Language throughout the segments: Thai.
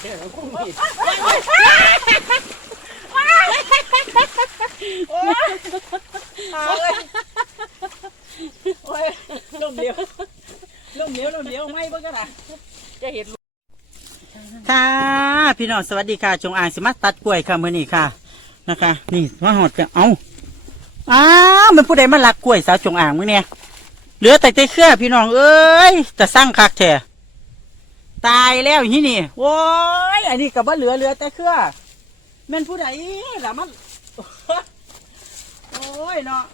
เด้อพุ่งมีโอ้ยตายเลยโอ้ยล่มเหลียวล่มเหลียวล่มเหลียวไม่เบิ่งกันนะจะเห็นค่ะพี่น้องสวัสดีค่ะจงอางสิมาตัดกล้วยค่ะมื้อนี้ค่ะนะคะ นี่มาหอดกันเอาอ้ามันผู้ใดมาลักกล้วยสาวจงอางมื้อเนี่ยเหลือแต่แต่เครือพี่น้องเอ้ยจะสร้างคักแท้ ตายแล้วที่นี่ โอ้ย อันนี้ก็บ่เหลือเหลือแต่เครือแม่นผู้ใดล่ะมัน โอ้ยเนาะ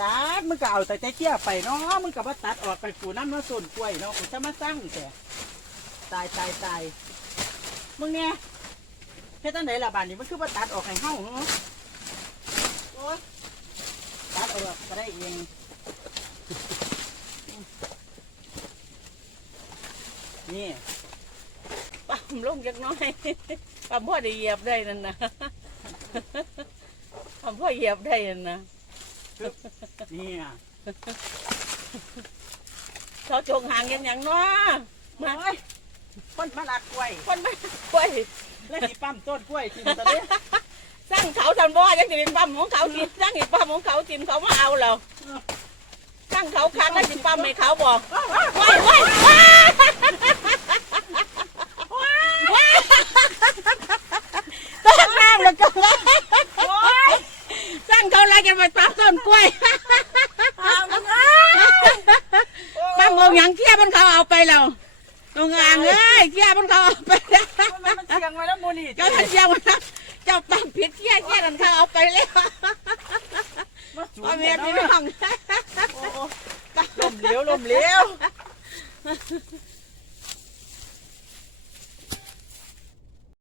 ตัดมึงก็เอาแต่แต่เกี้ยไปเนาะมึงก็มาตัดออกไปกูน้ำเนาส่วนกล้วยเนาะกูจะมาสร้างแต่ตายตายตายมึงเนี่ยเฮ็ดตั้งไหนล่ะบานนี้มันคือว่าตัดออกให้เฮาเหรอโอ๊ยตัดออกก็ได้เอง นี่ปั๊มลงจักหน้อยปั๊มพ่อได้เหยียบได้นั่นนะปั๊มพ่อเหยียบได้นั่นนะนี่อะเขาจงหางกันอย่างเนาะมาโอ้ยคนมาลักกล้วยคนไม่กล้วยแล้วสิปั้มต้นกล้วยทิมซะเด้สร้างเขาทำบ่ยังจะเป็นปั๊มของเขาทีสร้างอีกปั๊มของเขาทีมเขามาเอาเราสร้างเขาคันแล้วสิปั๊มให้เขาบอกว้ายว้ายว้ายต้นน้ำแล้วก็ว้ายสร้างเขาแล้วจะไป ปั๊มต้นกล้วยปั๊มเอาหยังเที่ยมันเขาเอาไปแล้วตรงอ่างเอ้ยเที่ยมันเขาเอาไปแล้วมันมันเชียงไว้แล้วมูนี่เจ้าท่านเที่ยมันเจ้าปั๊มผิดเที่ยเที่ยนั้นเขาเอาไปแล้วมาจูพ่อดแม่เนาะพี่น้องลมเหลวลมเหลว